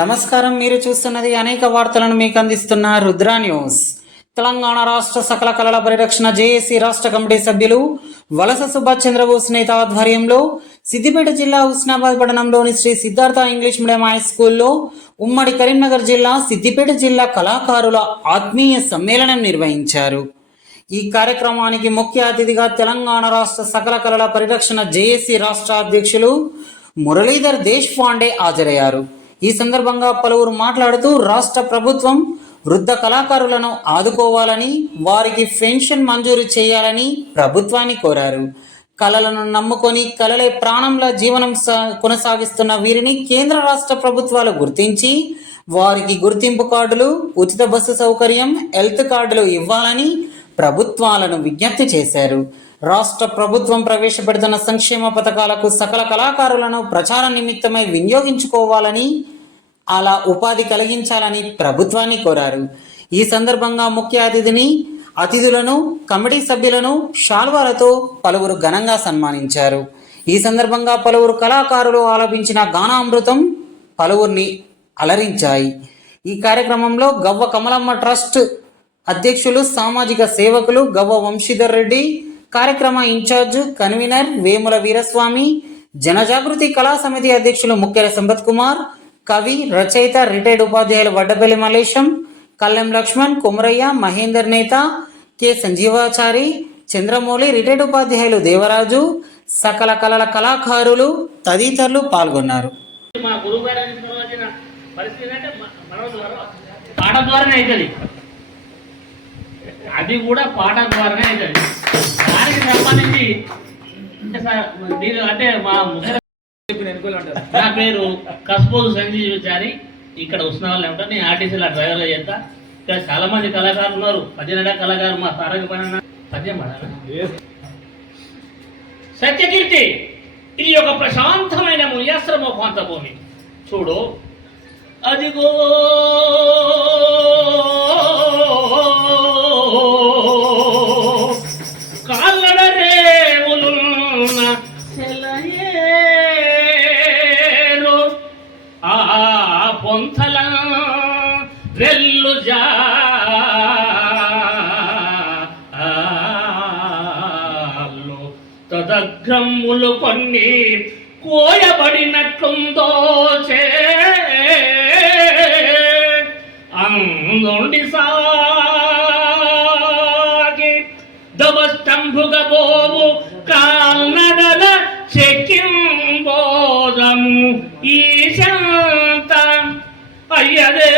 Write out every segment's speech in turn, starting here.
నమస్కారం మీరు చూస్తున్నది అనేక వార్తలను మీకు అందిస్తున్న రుద్ర న్యూస్. తెలంగాణ రాష్ట్ర సకల కళల పరిరక్షణ జేఏసీ రాష్ట్ర కమిటీ సభ్యులు వలస సుభాష్ చంద్రబోస్ నేత ఆధ్వర్యంలో సిద్దిపేట జిల్లా హుస్నాబాద్ పట్టణంలోని Sri Siddhartha English medium high స్కూల్లో ఉమ్మడి కరీంనగర్ జిల్లా సిద్దిపేట జిల్లా కళాకారుల ఆత్మీయ సమ్మేళనం నిర్వహించారు. ఈ కార్యక్రమానికి ముఖ్య అతిథిగా తెలంగాణ రాష్ట్ర సకల కళల పరిరక్షణ జేఏసీ రాష్ట్ర అధ్యక్షులు మురళీధర్ దేశ్ పాండే హాజరయ్యారు. ఈ సందర్భంగా పలువురు మాట్లాడుతూ రాష్ట్ర ప్రభుత్వం వృద్ధ కళాకారులను ఆదుకోవాలని వారికి పెన్షన్ మంజూరు చేయాలని ప్రభుత్వాన్ని కోరారు. కళలను నమ్ముకొని కళలే ప్రాణంలా జీవనం సా- కొనసాగిస్తున్న వీరిని కేంద్ర రాష్ట్ర ప్రభుత్వాలు గుర్తించి వారికి గుర్తింపు కార్డులు ఉచిత బస్సు సౌకర్యం హెల్త్ కార్డులు ఇవ్వాలని ప్రభుత్వాలను విజ్ఞప్తి చేశారు. రాష్ట్ర ప్రభుత్వం ప్రవేశపెడుతున్న సంక్షేమ పథకాలకు సకల కళాకారులను ప్రచార నిమిత్తమై వినియోగించుకోవాలని అలా ఉపాధి కలిగించాలని ప్రభుత్వాన్ని కోరారు. ఈ సందర్భంగా ముఖ్య అతిథిని అతిథులను కమిటీ సభ్యులను శాల్వాలతో పలువురు ఘనంగా సన్మానించారు. ఈ సందర్భంగా పలువురు కళాకారులు ఆలపించిన గానామృతం పలువురిని అలరించాయి. ఈ కార్యక్రమంలో గవ్వ కమలమ్మ ట్రస్ట్ అధ్యక్షులు సామాజిక సేవకులు గవ్వ వంశీధర్ రెడ్డి కార్యక్రమ ఇన్ఛార్జ్ కన్వీనర్ వేముల వీరస్వామి జనజాగృతి కళా సమితి అధ్యక్షులు ముక్కెర సంపత్ కుమార్ కవి రచయిత రిటైర్డ్ ఉపాధ్యాయులు వడ్డపల్లి మలేశం కల్లెం లక్ష్మణ్ కుమరయ్య మహేందర్ నేత కె. సంజీవాచారి చంద్రమౌళి రిటైర్డ్ ఉపాధ్యాయులు దేవరాజు సకల కళల కళాకారులు తదితరులు పాల్గొన్నారు. మా గురువు గారు పరిస్థితి అంటే మన ద్వారా అవుతుంది అది కూడా పాట ద్వారానే అవుతుంది. దానికి సంబంధించి అంటే సార్ దీని అంటే మా ముఖ్య నా పేరు కస్పోజు సంజీవిచారి ఇక్కడ ఉస్నాలు ఉంటాను నేను ఆర్టీసీలో డ్రైవర్గా చేస్తా. ఇక్కడ చాలా మంది కళాకారులు ఉన్నారు. పద్దెనడా కళాకారు మా తారక పడిన పద్యం పడాలా? సత్యకీర్తి ఇది ఒక ప్రశాంతమైన మునియాశ్రమ ప్రాంత భూమి చూడు. అదిగో తదగ్రములు కొన్ని కోయబడినట్లుందో చే. అందుండి సాగి దవస్తంభుగబోవు కాల్నడల చెక్కింబోదము ఈ శాంత అయ్యదే.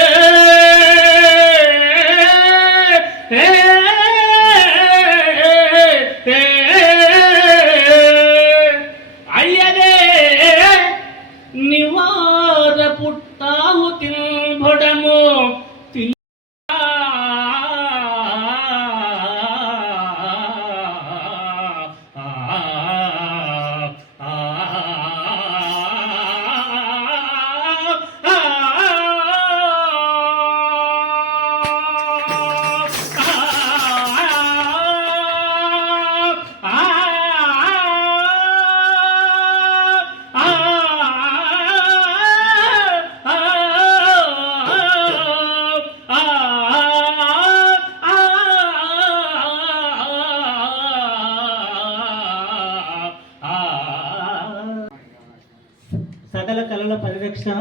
పరిరక్షణ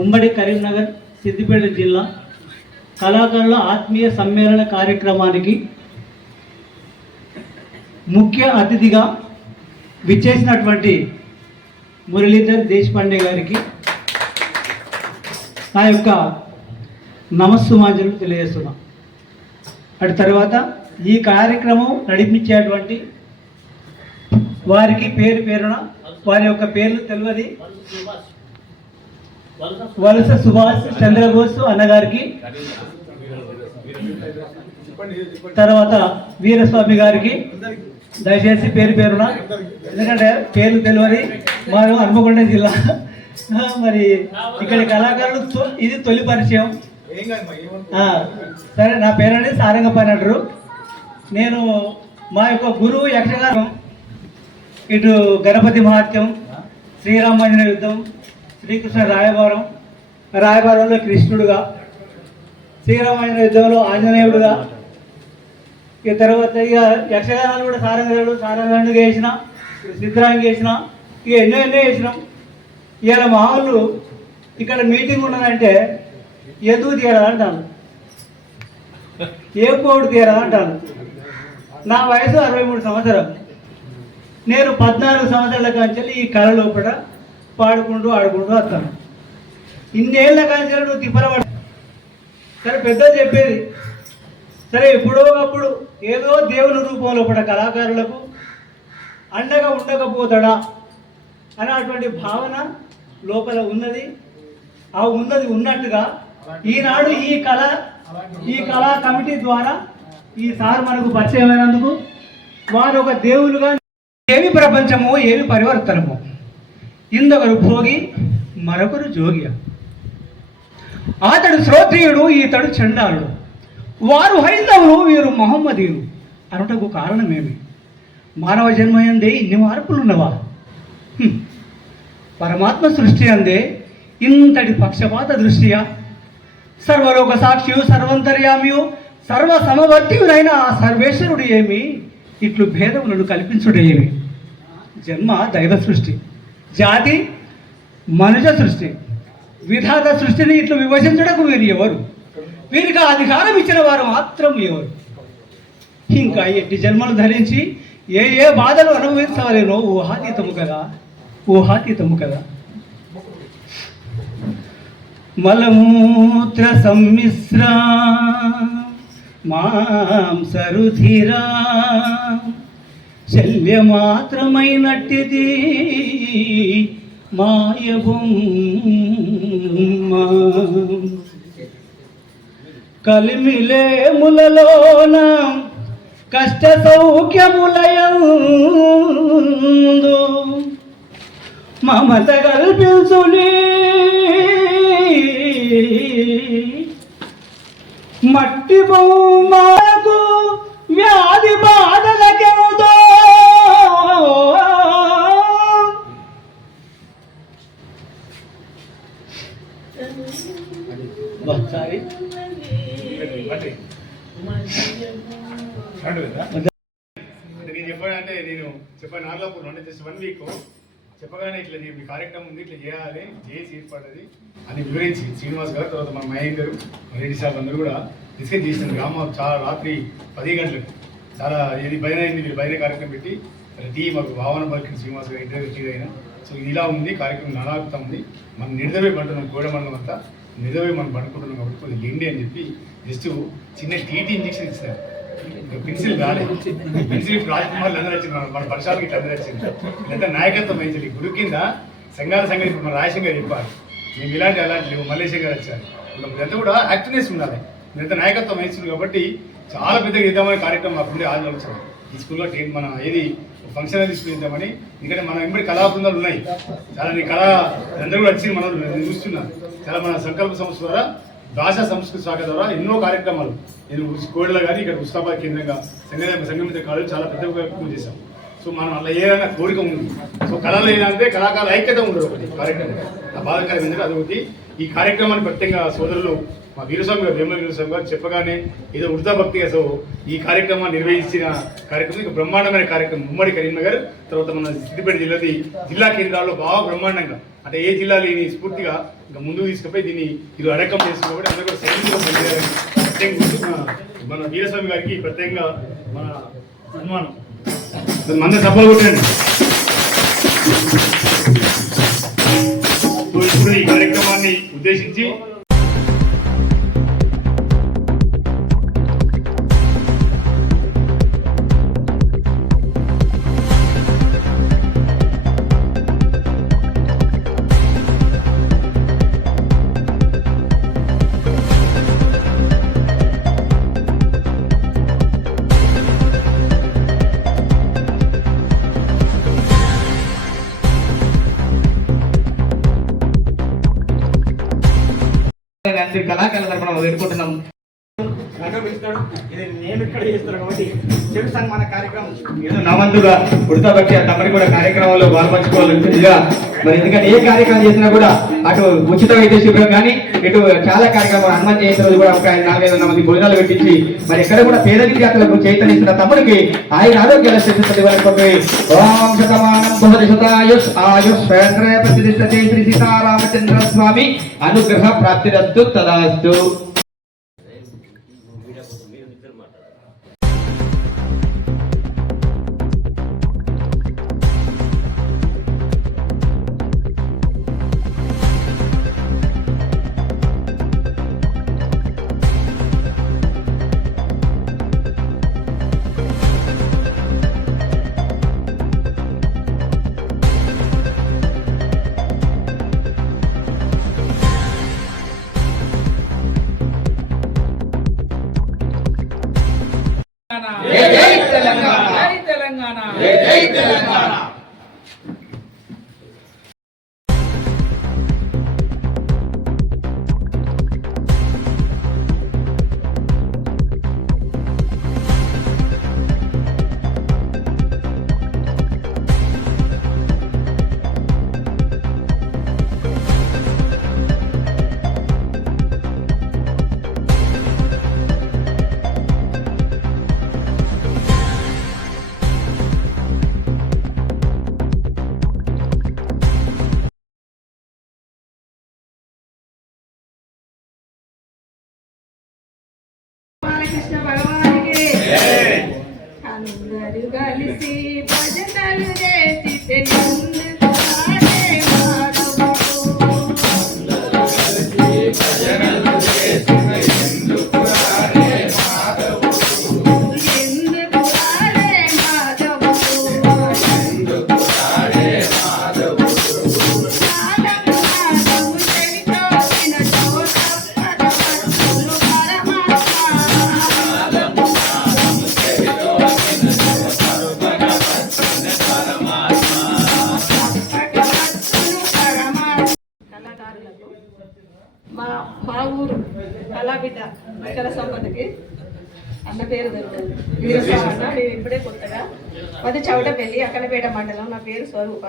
ఉమ్మడి కరీంనగర్ సిద్దిపేట జిల్లా కళాకారుల ఆత్మీయ సమ్మేళన కార్యక్రమానికి ముఖ్య అతిథిగా విచ్చేసినటువంటి మురళీధర్ దేశపాండే గారికి నా యొక్క నమస్సుమాంజలు తెలియజేస్తున్నాం. అటు తర్వాత ఈ కార్యక్రమం నడిపించేటువంటి వారికి పేరు పేరున వారి యొక్క పేర్లు తెలియదు. వలస సుభాష్ చంద్రబోస్ అన్నగారికి తర్వాత వీరస్వామి గారికి దయచేసి పేరు పేరున ఎందుకంటే పేరు తెలియని మారు హనుమకొండ జిల్లా. మరి ఇక్కడ కళాకారులు ఇది తొలి పరిచయం. సరే నా పేరండి సారంగపని అంటారు. నేను మా యొక్క గురువు యక్షగానం ఇటు గణపతి మహాత్యం శ్రీరామాంజన యుద్ధం శ్రీకృష్ణ రాయబారం రాయబారంలో కృష్ణుడుగా శ్రీరామాయణ యుద్ధంలో ఆంజనేయుడుగా ఇక తర్వాత ఇక యక్షగానాలు కూడా సారంగడు సారంగడుగా వేసిన సిద్ధరాంగి వేసిన ఇక ఎన్నో ఎన్నో వేసినాం ఇవాళ మా వాళ్ళు ఇక్కడ మీటింగ్ ఉన్నదంటే ఎందుకు తీయరా అంటాను ఏ కోడు తీయరా అంటాను నా వయసు అరవై మూడు సంవత్సరాలు నేను పద్నాలుగు సంవత్సరాల కంచెల్లి ఈ కళ లోపల పాడుకుంటూ ఆడుకుంటూ వస్తాను ఇన్నేళ్ళ కాంచెల్లి నువ్వు తిప్పలపడ సరే పెద్ద చెప్పేది. సరే ఎప్పుడో ఒకప్పుడు ఏదో దేవుని రూపంలో పడ కళాకారులకు అండగా ఉండకపోతాడా అనేటువంటి భావన లోపల ఉన్నది. ఆ ఉన్నది ఉన్నట్టుగా ఈనాడు ఈ కళ ఈ కళా కమిటీ ద్వారా ఈ సార్ మనకు పరిచయం అయినందుకు వారు ఒక దేవులుగా ఏమి ప్రపంచము ఏమి పరివర్తనము? ఇందొకరు భోగి మరొకరు జోగి అతడు శ్రోత్రియుడు ఈతడు చండాలుడు. వారు హైందవులు వీరు మహమ్మదీయులు. అనటకు కారణమేమి? మానవ జన్మ అందే ఇన్ని మార్పులు ఉన్నవా పరమాత్మ సృష్టి అందే ఇంతటి పక్షపాత దృష్ట్యా? సర్వలోక సాక్షియు సర్వంతర్యామియు సర్వ సమవర్తియుడైన ఆ సర్వేశ్వరుడు ఏమి? ఇట్లు భేదములను కల్పించుడు ఏమి జన్మ దైవ సృష్టి. జాతి మనుష సృష్టి. విధాత సృష్టిని ఇట్లు విభజించడానికి వీరు ఎవరు? వీరికి అధికారం ఇచ్చిన వారు మాత్రం ఎవరు? ఇంకా ఎట్టి జన్మలు ధరించి ఏ ఏ బాధలు అనుభవించవలేనో ఊహాతీతము కదా. ఊహాతీతము కదా. మలమూత్ర సమ్మిశ్ర మాంసరుధిరా శల్యమాత్రమైనట్టిది మాయబొమ్మ. కలిమిలేములలోన కష్ట సౌఖ్యములయందు మమత కల్పించుని మట్టి బొమ్మ. చెప్పాను నార్లాపూర్ అంటే జస్ట్ వన్ వీక్. చెప్పగానే ఇట్లా మీ కార్యక్రమం ఉంది ఇట్లా చేయాలి చేసి ఏర్పడ్డది అని వివరించి శ్రీనివాస్ గారు తర్వాత మన మహేందర్ గారు రెడ్డి సార్ అందరూ కూడా డిస్కస్ చేసిన గ్రామం చాలా రాత్రి పది గంటలకు చాలా ఇది భయం అయింది మీరు భయన కార్యక్రమం పెట్టి టీ మాకు భావన పలికిన శ్రీనివాస్ గారు ఇంటర్వ్యూ అయిన అయినా. సో ఇది ఇలా ఉంది కార్యక్రమం నానాగుతా ఉంది. మనం నిడదవే పంటున్నాం గోడ మండలం అంతా నిడదవే మనం పండుకుంటున్నాం కాబట్టి కొంచెం ఎండి అని చెప్పి జస్ట్ చిన్న టీటీ ఇంజక్షన్ ఇస్తారు పెన్సిల్ రాలేదు పెన్సిల్ రాజ్కుమార్ అందరూ వచ్చింది మన మన ఇట్లా అందరూ వచ్చింది లేదా నాయకత్వం వహించాలి గుడి కింద సంఘాల సంఘం ఇప్పుడు మన రాజశేఖర్ చెప్పాలి మేము ఇలాంటి అలాంటి లేవు. గారు వచ్చారు. ఇదంతా కూడా యాక్టివ్నెస్ ఉండాలి. ఇదంతా నాయకత్వం వహించింది కాబట్టి చాలా పెద్దగా ఇద్దామనే కార్యక్రమం మాకు ఉండే ఆలోచన ఈ స్కూల్లో మన ఏది ఫంక్షన్ తీసుకునిద్దామని ఎందుకంటే మన వెంబడి కళా బృందాలు ఉన్నాయి. చాలా నీ కళా అందరూ కూడా వచ్చి మనం నేను చాలా మన సంకల్ప సంస్థ ద్వారా భాషా సంస్కృతి శాఖ ద్వారా ఎన్నో కార్యక్రమాలు. నేను కోడిలో కానీ ఇక్కడ ఉస్తాబాద్ కేంద్రంగా సంగీత సంగమిత కాలేజ్ చాలా పెద్ద కార్యక్రమం చేశాం. సో మనం అలా ఏదైనా కోరిక ఉంది. సో కళలు ఏంటంటే కళాకారుల ఐక్యత ఉండదు ఒకటి కార్యక్రమం. ఆ బాధకరం అది అదొకటి. ఈ కార్యక్రమాన్ని ప్రత్యేకంగా సోదరులు మా వీరస్వామి గారు వేమల వీరస్వామి గారు చెప్పగానే ఏదో వృధా భక్తిగా సో ఈ కార్యక్రమాన్ని నిర్వహించిన కార్యక్రమం ఇక బ్రహ్మాండమైన కార్యక్రమం. ఉమ్మడి కరీంనగర్ తర్వాత మన సిద్దిపేట జిల్లాది జిల్లా కేంద్రాల్లో బాగా బ్రహ్మాండంగా. అంటే ఏ జిల్లా లేని స్ఫూర్తిగా ఇంకా ముందుకు తీసుకుపోయి దీన్ని ఇది అడకం చేస్తుంది కాబట్టి అందరూ కూడా సైనికులు పనిచేయాలని ప్రత్యేకంగా మన- వీరస్వామి గారికి ప్రత్యేకంగా మన సన్మానం. మంద సభలు కొట్టండి. ఇప్పుడు ఈ కార్యక్రమాన్ని ఉద్దేశించి వంతుగా ఉడతా వచ్చి తమరి కూడా కార్యక్రమంలో పాల్పంచుకోవాలనిగా మరి ఎందుకంటే ఏ కార్యక్రమం చేసినా కూడా అటు ఉచిత వైద్య శిబిరం కానీ ఇటు చాలా కార్యక్రమాలు హనుమాన్ జయంతి రోజు కూడా ఒక నాలుగైదు వందల మంది భోజనాలు పెట్టించి మరి ఎక్కడ కూడా పేద విద్యార్థులకు చైతన్యస్తున్న తమ్ముడికి ఆయన ఆరోగ్యాల స్థితి శ్రీ సీతారామచంద్ర స్వామి అనుగ్రహ ప్రాప్తిరస్తు తదాస్తు. స్వరూప.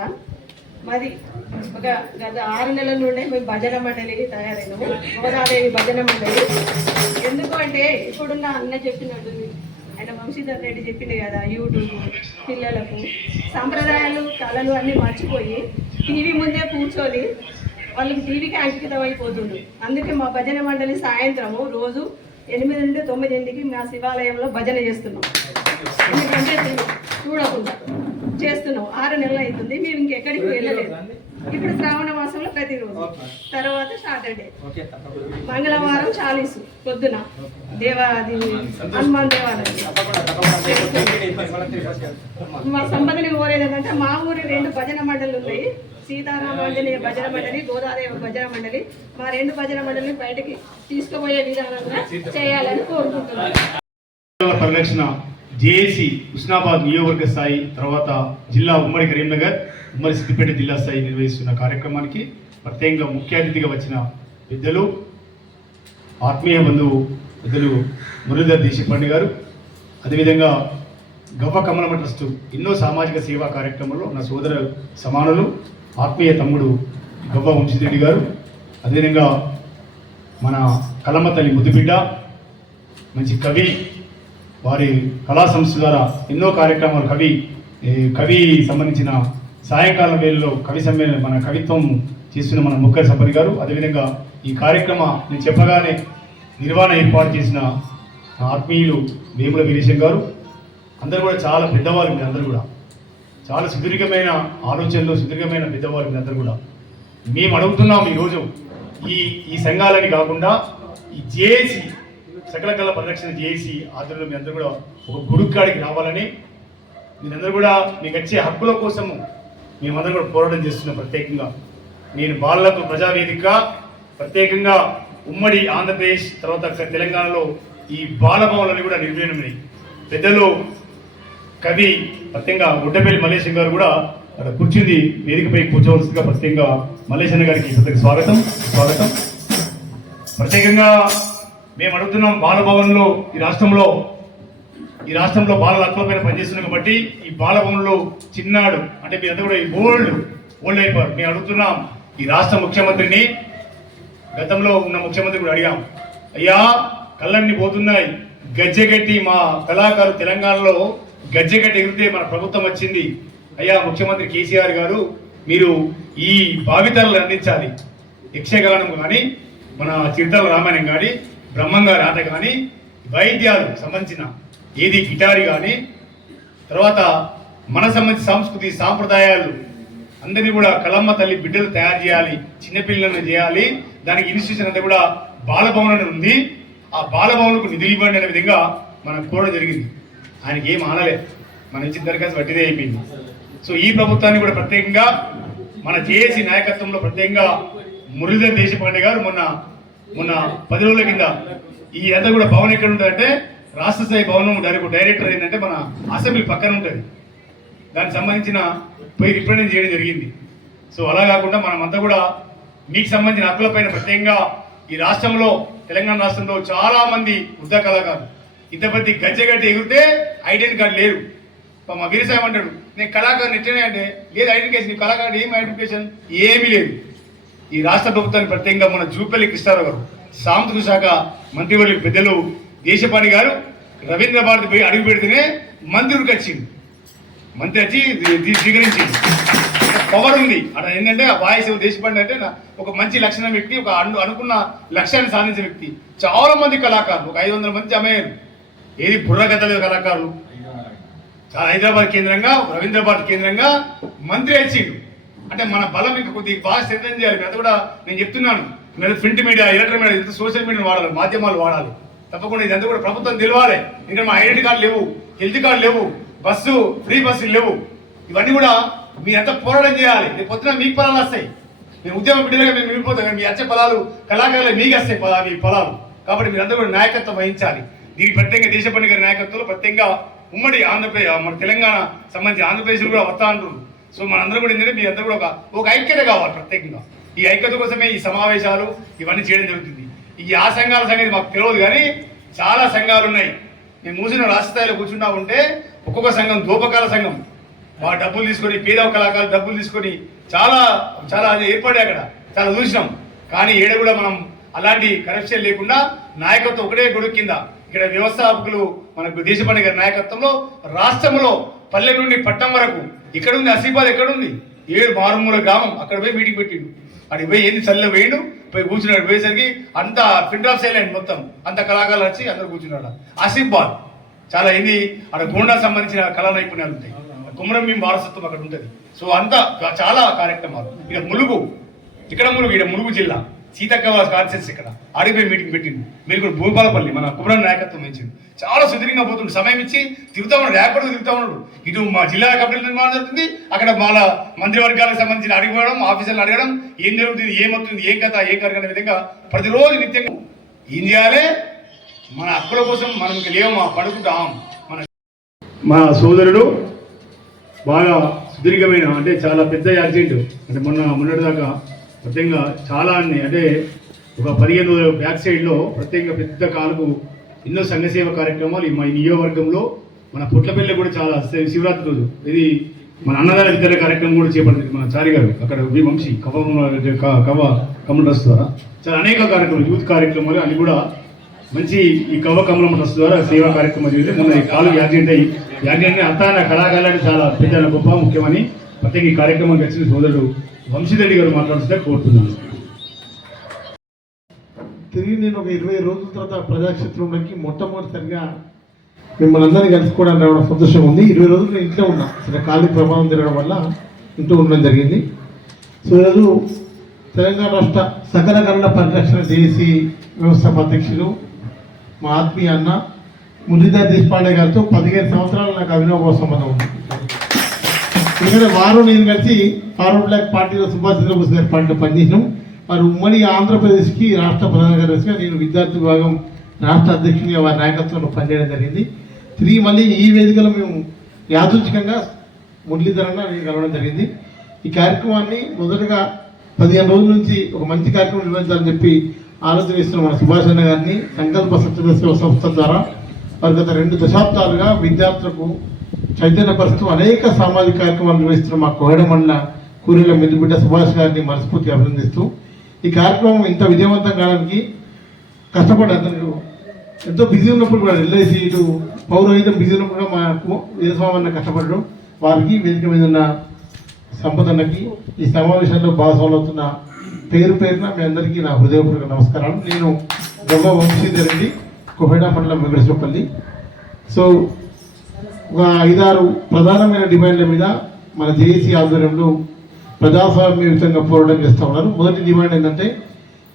మాది ఒక గత ఆరు నెలల నుండే మేము భజన మండలి తయారైనాము. గోదాదేవి భజన మండలి. ఎందుకు అంటే ఇప్పుడున్న అన్న చెప్పినట్టు ఆయన వంశీధర్ రెడ్డి చెప్పింది కదా యూట్యూబ్ పిల్లలకు. సాంప్రదాయాలు కళలు అన్నీ మర్చిపోయి టీవీ ముందే కూర్చొని వాళ్ళకి టీవీకి అంకితం అయిపోతుంది అందుకే మా భజన మండలి సాయంత్రము రోజు ఎనిమిది నుండి తొమ్మిదింటికి మా శివాలయంలో భజన చేస్తున్నాం. ఎందుకంటే చూడకుండా. చేస్తున్నాం. ఆరు నెలలు అవుతుంది. మేము ఇంకెక్కడికి వెళ్ళలేదు. ఇప్పుడు శ్రావణ మాసంలో ప్రతిరోజు. తర్వాత సాటర్డే. మంగళవారం చాలీసు పొద్దున. దేవా అది హనుమాన్ దేవాలయం. మా సంపదని కోరేది ఏంటంటే మా ఊరి రెండు భజన మండలి ఉన్నాయి. సీతారామాంజనేయ భజన మండలి గోదాదేవి భజన మండలి. మా రెండు భజన మండలిని బయటకి తీసుకుపోయే విధానంగా చేయాలని కోరుకుంటున్నాను పరిరక్షణ జేఏసీ హుస్నాబాద్ నియోజకవర్గ స్థాయి తర్వాత జిల్లా ఉమ్మడి కరీంనగర్ ఉమ్మడి సిద్దిపేట జిల్లా స్థాయి నిర్వహిస్తున్న కార్యక్రమానికి ప్రత్యేకంగా ముఖ్య అతిథిగా వచ్చిన పెద్దలు ఆత్మీయ బంధువు పెద్దలు మురళీధర్ దేశపాండే గారు అదేవిధంగా గవ్వ కమలమ ట్రస్టు ఎన్నో సామాజిక సేవా కార్యక్రమంలో నా సోదర సమానులు ఆత్మీయ తమ్ముడు గవ్వ వంశీరెడ్డి గారు అదేవిధంగా మన కలమ్మ తల్లి ముద్దుబిడ్డ మంచి కవి వారి కళా సంస్థ ద్వారా ఎన్నో కార్యక్రమాలు కవి కవి సంబంధించిన సాయంకాలం వేళలో కవి సమ్మేళన మన కవిత్వం చేస్తున్న మన ముక్కర్ సపరి గారు. అదేవిధంగా ఈ కార్యక్రమ నేను చెప్పగానే నిర్వహణ ఏర్పాటు చేసిన ఆత్మీయులు వేముల వీరేశం గారు. అందరూ కూడా చాలా పెద్దవారు మీరు అందరూ కూడా. చాలా సుదీర్ఘమైన ఆలోచనలు సుదీర్ఘమైన పెద్దవారు మీరు అందరూ కూడా. మేము అడుగుతున్నాం ఈరోజు ఈ ఈ సంఘాలని కాకుండా ఈ జేఏసీ సకల కళ ప్రదక్షిణ చేసి ఆధ్వర్యంలో మీ అందరూ కూడా ఒక గుడుక్కాడికి రావాలని మీరందరూ కూడా మీకు వచ్చే హక్కుల కోసము మేమందరం కూడా పోరాటం చేస్తున్నాం ప్రత్యేకంగా. నేను బాలలకు ప్రజావేదిక ప్రత్యేకంగా ఉమ్మడి ఆంధ్రప్రదేశ్ తర్వాత తెలంగాణలో ఈ బాలభవనాలు కూడా నిర్వీణమైనవి పెద్దలు కవి ప్రత్యేకంగా గుడ్డపల్లి మల్లేశం గారు కూడా అక్కడ కూర్చుంది వేదికపై కూర్చోవలసిందిగా ప్రత్యేకంగా మల్లేశన్న గారికి ప్రత్యేక స్వాగతం స్వాగతం. ప్రత్యేకంగా మేము అడుగుతున్నాం బాలభవన్లో ఈ రాష్ట్రంలో ఈ రాష్ట్రంలో బాలల హక్కుల పనిచేస్తున్నాం కాబట్టి ఈ బాలభవన్లో చిన్నాడు అంటే మీ అందరూ కూడా ఈ ఓల్డ్ ఓల్డ్ అయిపోయారు. మేము అడుగుతున్నాం ఈ రాష్ట్ర ముఖ్యమంత్రిని గతంలో ఉన్న ముఖ్యమంత్రి కూడా అడిగాం అయ్యా కళ్ళన్ని పోతున్నాయి. గజ్జెగట్టి మా కళాకారులు తెలంగాణలో గజ్జెగట్టి ఎగిరితే మన ప్రభుత్వం వచ్చింది. అయ్యా ముఖ్యమంత్రి కేసీఆర్ గారు మీరు ఈ భావితరాలు అందించాలి. యక్షగానం కానీ మన చిరుతల రామాయణం కానీ బ్రహ్మంగా ఆట కానీ వైద్యాలు సంబంధించిన ఏది గిటారి కానీ తర్వాత మన సంబంధించిన సంస్కృతి సాంప్రదాయాలు అందరినీ కూడా కలమ్మ తల్లి బిడ్డలు తయారు చేయాలి చిన్నపిల్లలను చేయాలి. దానికి ఇన్స్టిట్యూషన్ అంతా కూడా బాలభవన్ ఉంది. ఆ బాలభవన్కు నిధులు ఇవ్వండి అనే విధంగా మనం కోరడం జరిగింది. ఆయనకి ఏం ఆనలే. మన ఇచ్చిన దరఖాస్తు వట్టిదే అయిపోయింది. సో ఈ ప్రభుత్వాన్ని కూడా ప్రత్యేకంగా మన జేఏసీ నాయకత్వంలో ప్రత్యేకంగా మురళీధర్ దేశపాండే గారు మొన్న మొన్న పది రోజుల కింద ఈ అంతా కూడా భవన్ ఎక్కడ ఉంటుందంటే రాష్ట్ర స్థాయి భవనం డైరెక్ట్ డైరెక్టర్ ఏంటంటే మన అసెంబ్లీ పక్కన ఉంటుంది. దానికి సంబంధించిన పోయి రిప్రజెంట్ చేయడం జరిగింది. సో అలా కాకుండా మనమంతా కూడా మీకు సంబంధించిన హక్కులపైన ప్రత్యేకంగా ఈ రాష్ట్రంలో తెలంగాణ రాష్ట్రంలో చాలా మంది వృద్ధ కళాకారులు. ఇంత గజ్జగట్టి ఎగిరితే ఐడెంటి కార్డు లేరు. మా వీరసాయం అంటాడు నేను కళాకారుని ఎట్లనే అంటే లేదు ఐడెంటిఫికేషన్ కళాకారుడు ఏం ఐడెంటిఫికేషన్ ఏమీ లేదు. ఈ రాష్ట్ర ప్రభుత్వానికి ప్రత్యేకంగా మన జూపల్లి కృష్ణారావు గారు సాంస్కృతిక శాఖ మంత్రివర్యులు పెద్దలు దేశపాణి గారు రవీంద్ర భారతి పోయి అడుగు పెడితేనే మంత్రికి వచ్చింది మంత్రి వచ్చి స్వీకరించింది పవర్ ఉంది. అక్కడ ఏంటంటే ఆ వాయిస్ దేశపాండే అంటే ఒక మంచి లక్షణ వ్యక్తి ఒక అను అనుకున్న లక్ష్యాన్ని సాధించిన వ్యక్తి. చాలా మంది కళాకారులు. ఒక ఐదు వందల మంది అమ్మాయిలు ఏది బుర్రగద్దల కళాకారులు. చాలా హైదరాబాద్ కేంద్రంగా రవీంద్ర భారత్ కేంద్రంగా మంత్రి వచ్చిండు. అంటే మన బలం ఇంకా కొద్దిగా బాగా సిద్ధం చేయాలి. అది కూడా నేను చెప్తున్నాను. మీరు ప్రింట్ మీడియా ఎలక్ట్రిక్ మీడియా ఇంత సోషల్ మీడియా వాడాలి మాధ్యమాలు వాడాలి. తప్పకుండా ఇదంతా కూడా ప్రభుత్వం తెలియాలి ఇంకా మా ఐడెంటి కార్డు లేవు హెల్త్ కార్డు లేవు బస్సు ఫ్రీ బస్సులు లేవు. ఇవన్నీ కూడా మీ అంతా పోరాటం చేయాలి. రేపు పొద్దున మీకు పొలాలు వస్తాయి. మేము ఉద్యమ బిడ్డలుగా మేము మిగిలిపోతాం కానీ మీ వచ్చే పొలాలు కళాకారులు మీకు వస్తాయి పొలా- మీ పొలాలు కాబట్టి మీరంతా కూడా నాయకత్వం వహించాలి. దీనికి ప్రత్యేకంగా దేశపండి గారి నాయకత్వంలో ప్రత్యేకంగా ఉమ్మడి ఆంధ్రప్రదేశ్ మన తెలంగాణ సంబంధించి ఆంధ్రప్రదేశ్ కూడా వస్తా అంటారు సో మనందరం కూడా ఏంటంటే మీ అందరూ కూడా ఒక ఒక ఐక్యత కావాలి ప్రత్యేకంగా. ఈ ఐక్యత కోసమే ఈ సమావేశాలు ఇవన్నీ చేయడం జరుగుతుంది. ఈ ఆ సంఘాల సంగతి మాకు తెలియదు కానీ చాలా సంఘాలు ఉన్నాయి. మేము మూసిన రాష్ట్ర స్థాయిలో కూర్చున్నా ఉంటే ఒక్కొక్క సంఘం దూపకాల సంఘం. వా డబ్బులు తీసుకొని పేద కళాకారులు డబ్బులు తీసుకొని చాలా చాలా ఏర్పడే అక్కడ. చాలా చూసినాం. కానీ ఏడ కూడా మనం అలాంటి కరప్షన్ లేకుండా నాయకత్వం ఒకటే గొడుగు కింద. ఇక్కడ వ్యవస్థాపకులు మనకు దేశపాండే గారి నాయకత్వంలో రాష్ట్రంలో పల్లె నుండి పట్టణం వరకు ఇక్కడ ఉంది ఆసిఫాబాద్ ఎక్కడుంది? ఏడు మారుమూల గ్రామం. అక్కడ పోయి మీటింగ్ పెట్టిండు. అక్కడ పోయి ఏంది చల్ల వేయండు? పోయి కూర్చున్నాడు. పోయేసరికి అంత ప్రింట్ ఆఫ్ సైలెంట్ మొత్తం. అంత కళాకారులు వచ్చి అందరు కూర్చున్నాడు ఆసిఫాబాద్ చాలా ఏంది? అక్కడ గోండా సంబంధించిన కళా నైపుణ్యాలు ఉంటాయి. కుమరం మీ వారసత్వం అక్కడ ఉంటుంది. సో అంతా చాలా కార్యక్రమాలు. ఇక్కడ ములుగు. ఇక్కడ ములుగు ఇక్కడ ములుగు జిల్లా. సీతక్క కాన్సెన్స్ ఇక్కడ. అడిగిపోయి మీటింగ్ పెట్టింది మీరు కూడా భూపాలపల్లి మన కుమరం నాయకత్వం ఇచ్చింది చాలా సుదీర్ఘంగా పోతుంది సమయం ఇచ్చి తిరుగుతా ఉన్నాడు ర్యాపిడ్ తిరుగుతా ఉన్నాడు. ఇటు మా జిల్లా కమిటీ నిర్మాణం జరుగుతుంది అక్కడ మన మంత్రివర్గాలకు సంబంధించిన అడిగిపోవడం ఆఫీసర్లు అడగడం ఏం జరుగుతుంది ఏమవుతుంది ఏం కథ ఏం కథ అనే విధంగా ప్రతిరోజు నిత్యంగా ఏం చేయాలి? మన హక్కుల కోసం మనం ఇంకా లేవు మా పడుకుంటాం. మన మా సోదరుడు బాగా సుదీర్ఘమైన అంటే చాలా పెద్ద యాక్సిడెంట్. అంటే మొన్న మొన్నటి దాకా ప్రత్యేకంగా చాలా అన్ని అంటే ఒక పదిహేను బ్యాక్ సైడ్లో ప్రత్యేకంగా పెద్ద కాలకు ఎన్నో సంఘసేవ కార్యక్రమాలు ఈ మా ఈ నియోజకవర్గంలో. మన పుట్లపల్లి కూడా చాలా శివరాత్రి రోజు. ఇది మన అన్నదాన విద్యాలయ కార్యక్రమం కూడా చేపడుతుంది మన చారి గారు. అక్కడ వి వంశీ కవ క- కవ కమల ట్రస్ట్ ద్వారా. చాలా అనేక కార్యక్రమాలు యూత్ కార్యక్రమాలు అన్ని కూడా మంచి ఈ కవ కమలం ట్రస్ట్ ద్వారా సేవా కార్యక్రమం చేసి మొన్న ఈ కాలు యాక్సిడెంట్ అయ్యి యాక్సిడెంట్ అత్తాన కళాకారులకు చాలా పెద్ద గొప్ప ముఖ్యమని ప్రత్యేక ఈ కార్యక్రమానికి వచ్చిన సోదరుడు వంశీరెడ్డి గారు మాట్లాడుతుంటే కోరుతున్నాను. తిరిగి నేను ఒక ఇరవై రోజుల తర్వాత ప్రజాక్షేత్రంలోకి మొట్టమొదటిసారిగా మిమ్మల్ని అందరినీ కలుసుకోవడానికి రావడం సంతోషం ఉంది. ఇరవై రోజులు నేను ఇంట్లో ఉన్నా. చిన్న ఖాళీ ప్రభావం తిరగడం వల్ల ఇంట్లో ఉండడం జరిగింది. సో ఈరోజు తెలంగాణ రాష్ట్ర సకల కళల పరిరక్షణ జేఏసీ వ్యవస్థాప అధ్యక్షులు మా ఆత్మీయ అన్న మురళీధర్ దేశపాండే గారితో పదిహేను సంవత్సరాలు నాకు అభినవ సంబంధం ఉంది. ఎందుకంటే వారు నేను కలిసి ఫార్వర్డ్ బ్లాక్ పార్టీలో సుభాష్ చంద్రబోస్ గారి పార్టీలో పనిచేసినాం. వారు ఉమ్మడి ఆంధ్రప్రదేశ్కి రాష్ట్ర ప్రధాన కార్యదర్శిగా నేను విద్యార్థి విభాగం రాష్ట్ర అధ్యక్షునిగా వారి నాయకత్వంలో పనిచేయడం జరిగింది. తిరిగి మళ్ళీ ఈ వేదికలో మేము యాదృచ్ఛికంగా మురళీధరంగా నేను కలవడం జరిగింది. ఈ కార్యక్రమాన్ని మొదటగా పదిహేను రోజుల నుంచి ఒక మంచి కార్యక్రమం నిర్వహించాలని చెప్పి ఆలోచన ఇస్తున్న మన సుభాష్ అన్న గారిని సంకల్ప సత్యదర్శ సంస్థ ద్వారా వారు గత రెండు దశాబ్దాలుగా విద్యార్థులకు చైతన్యపరుస్తూ అనేక సామాజిక కార్యక్రమాలు నిర్వహిస్తున్న మా కోయడ మండల కూలీల మిల్లిబిడ్డ సుభాష్ గారిని మనస్ఫూర్తిగా అభినందిస్తూ ఈ కార్యక్రమం ఇంత విజయవంతం కావడానికి కష్టపడి అతను ఎంతో బిజీ ఉన్నప్పుడు కూడా ఎల్ఐసి ఇటు పౌరోహితం బిజీ ఉన్నప్పుడు కూడా మాకు వీరస్వామి అన్న కష్టపడడం వారికి వేదిక మీద ఉన్న సంపదన్నకి ఈ సమావేశంలో భాగస్వాములు అవుతున్న పేరు పేరున మీ అందరికీ నా హృదయపూర్వక నమస్కారాలు. నేను గొప్ప వంశీధర్ రెడ్డి కొహేడా మండలం వెంకటేశ్వరపల్లి. సో ఒక ఐదారు ప్రధానమైన డిమాండ్ల మీద మన జేఏసీ ఆధ్వర్యంలో ప్రజాస్వామ్యయుతంగా పోరాటం చేస్తూ ఉన్నారు. మొదటి డిమాండ్ ఏంటంటే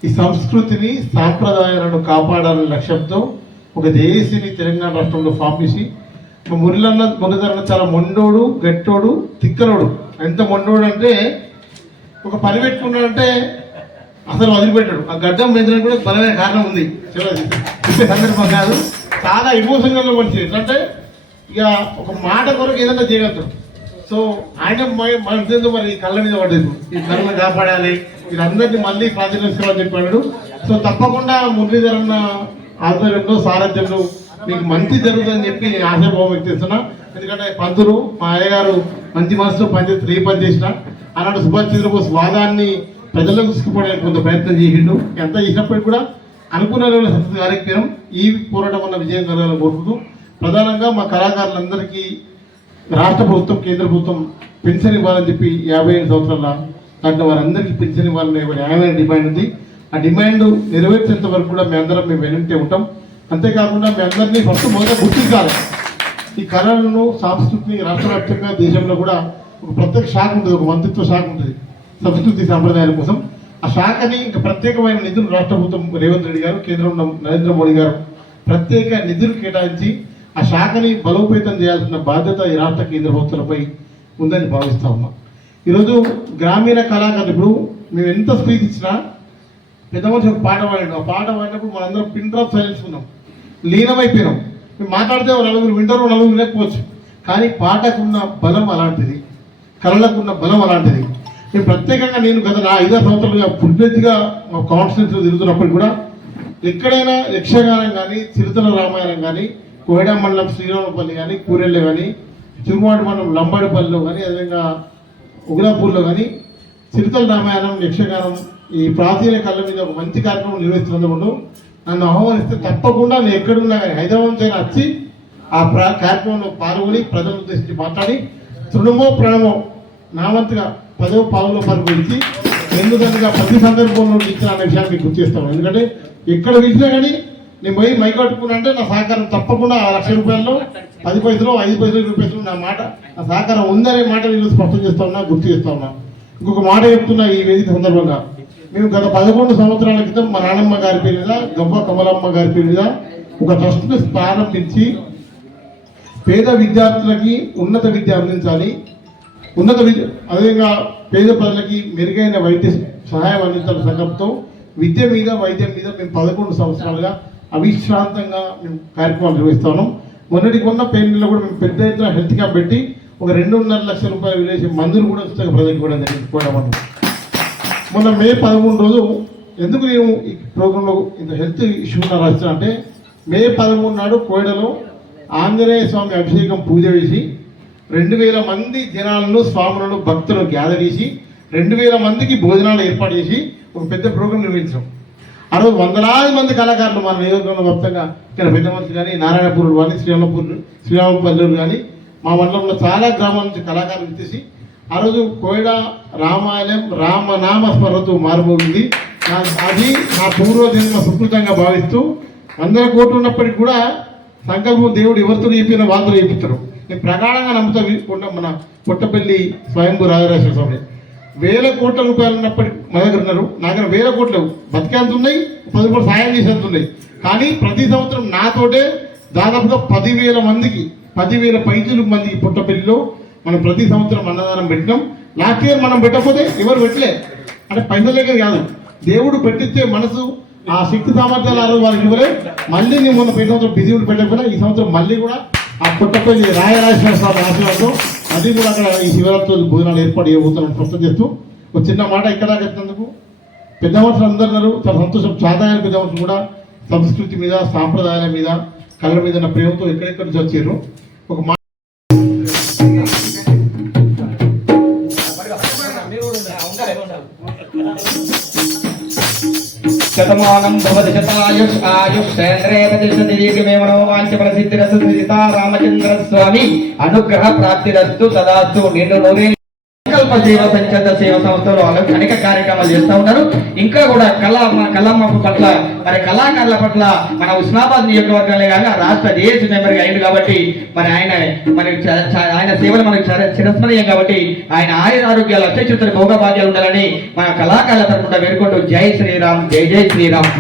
ఈ సంస్కృతిని సాంప్రదాయాలను కాపాడాలనే లక్ష్యంతో ఒక జేఏసీని తెలంగాణ రాష్ట్రంలో ఫామ్ చేసి మా మురళన్న చాలా మొండోడు గట్టోడు తిక్కలోడు ఎంత మొండోడు అంటే ఒక పని పెట్టుకున్నాడంటే అసలు వదిలిపెట్టాడు. ఆ గడ్డం పెంచడానికి కూడా బలమైన కారణం ఉంది. చివరి కాదు. చాలా ఎమోషనల్ మనిషి. ఎట్లంటే ఇక ఒక మాట కొరకు ఏదైనా చేయగలుగుతాడు సో ఆయన మనసు మరి కళ్ళ మీద పడేది. ఈ కళ్ళ కాపాడాలి. వీరందరినీ మళ్ళీ ప్రాతినిధ్యం చెప్పాడు. సో తప్పకుండా మురళీధర్ అన్న ఆధ్వర్యంలో సారథ్యంలో మీకు మంచి జరుగుతుందని చెప్పి నేను ఆశాభావం వ్యక్తిస్తున్నా ఎందుకంటే పంతులు మా అయ్యగారు మంచి మనసులో పనిచేసి ఏ పనిచేసిన ఆనాడు సుభాష్ చంద్రబోస్ వాదాన్ని ప్రజలకు తీసుకుపోవడానికి కొంత ప్రయత్నం చేసిండు. ఎంత చేసినప్పటికీ కూడా అనుకున్న రోజులు ఈ పోరాటం వల్ల విజయం కలగాలని కోరుకుంటూ ప్రధానంగా మా కళాకారులందరికీ రాష్ట్ర ప్రభుత్వం కేంద్ర ప్రభుత్వం పెన్షన్ ఇవ్వాలని చెప్పి యాభై ఐదు సంవత్సరాల దాంట్లో వారందరికీ పెన్షన్ ఇవ్వాలనే న్యాయమైన డిమాండ్ ఉంది. ఆ డిమాండ్ నెరవేర్చేంత వరకు కూడా మీ అందరం మేము వెనుంటే ఉంటాం. అంతేకాకుండా మీ అందరినీ ఫస్ట్ మొదట గుర్తించాలి. ఈ కళలను సంస్కృతిని రాష్ట్ర వ్యాప్తంగా దేశంలో కూడా ఒక ప్రత్యేక శాఖ ఉంటుంది ఒక మంత్రిత్వ శాఖ ఉంటుంది సంస్కృతి సాంప్రదాయాల కోసం. ఆ శాఖని ఇంకా ప్రత్యేకమైన నిధులు రాష్ట్ర ప్రభుత్వం రేవంత్ రెడ్డి గారు కేంద్రంలో నరేంద్ర మోడీ గారు ప్రత్యేక నిధులు కేటాయించి ఆ శాఖని బలోపేతం చేయాల్సిన బాధ్యత ఈ రాష్ట్ర కేంద్ర ప్రభుత్వాలపై ఉందని భావిస్తా ఉన్నాం. ఈరోజు గ్రామీణ కళాకారులు ఇప్పుడు మేము ఎంత స్పీచ్ ఇచ్చినా పెద్ద మనిషి ఒక పాట పాడాడు. ఆ పాట పాడినప్పుడు మనందరం పిన్ డ్రాప్ సైలెన్స్ ఉన్నాం. లీనమైపోయినాం. మేము మాట్లాడితే నలుగురు వింటారు నలుగురు వినకపోవచ్చు కానీ పాటకున్న బలం అలాంటిది కళలకున్న బలం అలాంటిది. నేను ప్రత్యేకంగా నేను గత నా ఐదో సంవత్సరాలుగా ఫుడ్గా మా కాన్స్టిట్యూన్సీలో తిరుగుతున్నప్పుడు కూడా ఎక్కడైనా యక్షగానం కానీ చిరుతల రామాయణం కానీ కోయడ మండలం శ్రీరామపల్లి కానీ కూరెళ్ళ కానీ చిరుమాడు మండలం లంబాడిపల్లిలో కానీ అదేవిధంగా ఉగులాపూర్లో కానీ చిరుతల రామాయణం యక్షగానం ఈ ప్రాచీన కళ్ళ మీద ఒక మంచి కార్యక్రమం నిర్వహిస్తున్నందుకు నన్ను ఆహ్వానిస్తే తప్పకుండా నేను ఎక్కడున్నా కానీ హైదరాబాద్ నుంచి అయినా వచ్చి ఆ ప్రా కార్యక్రమంలో పాల్గొని ప్రజలను ఉద్దేశించి మాట్లాడి తృణమో ప్రణమో నా వంతుగా పదవ పావులో పరుగు ఎందుకంటే ప్రతి సందర్భంలో ఇచ్చిన అనే విషయాన్ని మీకు ఎందుకంటే ఎక్కడ పిలిచినా కానీ నేను పోయి మై కట్టుకున్నా అంటే నా సహకారం తప్పకుండా ఆ లక్ష రూపాయల్లో పది పైసలు ఐదు పైసలు ఇరవై పైసలు నా మాట నా సహకారం ఉందనే మాట నేను స్పష్టం చేస్తా ఉన్నా గుర్తు చేస్తా ఉన్నా. ఇంకొక మాట చెప్తున్నా ఈ వేదిక సందర్భంగా. మేము గత పదకొండు సంవత్సరాల క్రితం మా నాన్నమ్మ గారి పేరు మీద గవ్వ కమలమ్మ గారి పేరు మీద ఒక ట్రస్ట్ని ప్రారంభించి పేద విద్యార్థులకి ఉన్నత విద్య అందించాలి. ఉన్నత విద్య అదేవిధంగా పేద ప్రజలకి మెరుగైన వైద్య సహాయం అందించాలి సంకల్పంతో విద్య మీద వైద్యం మీద మేము పదకొండు సంవత్సరాలుగా అవిశ్రాంతంగా మేము కార్యక్రమాలు నిర్వహిస్తాము మొన్నటి కొన్న పెయిన్లో కూడా మేము పెద్ద ఎత్తున హెల్త్ క్యాంప్ పెట్టి ఒక రెండున్నర లక్షల రూపాయలు విలేసి మందులు కూడా ఉచితంగా ప్రజలకు కూడా జరిగింది మొన్న మే పదమూడు రోజు ఎందుకు నేను ఈ ప్రోగ్రాంలో ఇంత హెల్త్ ఇష్యూ రాస్తున్నా అంటే మే పదమూడు నాడు కోయడలో ఆంజనేయ స్వామి అభిషేకం పూజ చేసి రెండు వేల మంది జనాలను స్వాములను భక్తులను గ్యాదర్ చేసి రెండు వేల మందికి భోజనాలు ఏర్పాటు చేసి ఒక పెద్ద ప్రోగ్రాం నిర్వహించాం. ఆ రోజు వందలాది మంది కళాకారులు మన నియోజకవర్గంలో మొత్తంగా ఇక్కడ పెద్ద మనుషులు కానీ నారాయణపూర్ కానీ శ్రీరామపూర్ శ్రీరామపల్లెలు కానీ మా మండలంలో చాలా గ్రామాల నుంచి కళాకారులు వచ్చేసి ఆ రోజు కోయడ రామాయణం రామనామ స్మరతో మారబోతుంది అది నా పూర్వజన్మ సుకృతంగా భావిస్తూ వందల కోట్లు ఉన్నప్పటికీ కూడా సంకల్పం దేవుడు ఎవరితో చెప్పిన వాళ్ళతో చేపిస్తారు నేను ప్రగాఢంగా నమ్ముతా మన పుట్టపల్లి స్వయంభూ రాజరాజేశ్వర స్వామి. వేల కోట్ల రూపాయలు ఉన్నప్పటికీ మా దగ్గర ఉన్నారు. నా దగ్గర వేల కోట్లు బతికేంత ఉన్నాయి పది కోట్లు సాయం చేసేంత ఉన్నాయి. కానీ ప్రతి సంవత్సరం నాతోటే దాదాపుగా పదివేల మందికి పదివేల పైచులు మందికి పుట్టపల్లిలో మనం ప్రతి సంవత్సరం అన్నదానం పెట్టినాం. లాస్ట్ ఇయర్ మనం పెట్టకపోతే ఎవరు పెట్టలే. అంటే పైసలేక కాదు. దేవుడు పెట్టిస్తే మనసు ఆ శక్తి సామర్థ్యాలు ఆ రోజు వాళ్ళకి ఇవ్వలే. మళ్ళీ నేను మొన్న పోయిన సంవత్సరం బిజీ పెట్టకపోయినా ఈ సంవత్సరం మళ్ళీ కూడా ఆ పుట్టపల్లి రాయరాజేశ్వర స్వామి ఆశీర్వాదం అది కూడా అక్కడ ఈ శివరాత్రి భోజనాలు ఏర్పాటు చేయబోతున్నాం స్పష్టం చేస్తూ ఒక చిన్న మాట ఇక్కడ చెప్తున్నందుకు పెద్ద మనుషులు అందరూ చాలా సంతోషం. చాదాయానికి పెద్ద మనుషులు కూడా సంస్కృతి మీద సాంప్రదాయాల మీద కళల మీద ఉన్న ప్రేమతో ఎక్కడెక్కడి నుంచి వచ్చారు? ఒక శతమానం భవతి శతాయుష్ ఆయుష్ సేంద్రే ప్రతిశతీకమేవనో వాంఛబల సిద్ధిరస్తు స్వామి అనుగ్రహ ప్రాప్తిరస్తు తదాస్తు నిన్ను నూరే సంకల్ప సేవ సంచలన సేవ సంస్థలు వాళ్ళు అనేక కార్యక్రమాలు చేస్తూ ఉన్నారు. ఇంకా కూడా కళా మన కళామాపు పట్ల మరి కళాకారుల పట్ల మన ఉస్మాబాద్ నియోజకవర్గాలే కాక రాష్ట్ర జేఏసీ మెంబర్ అయింది కాబట్టి మరి ఆయన మరి ఆయన సేవలు మనకు చర- చిరస్మరణీయం కాబట్టి ఆయన ఆయుర ఆరోగ్యాలు అత్యచ్యుత భోగభాగ్యాలు ఉండాలని మన కళాకారుల తరపున వేడుకుంటూ జై శ్రీరామ్ జై జై శ్రీరామ్.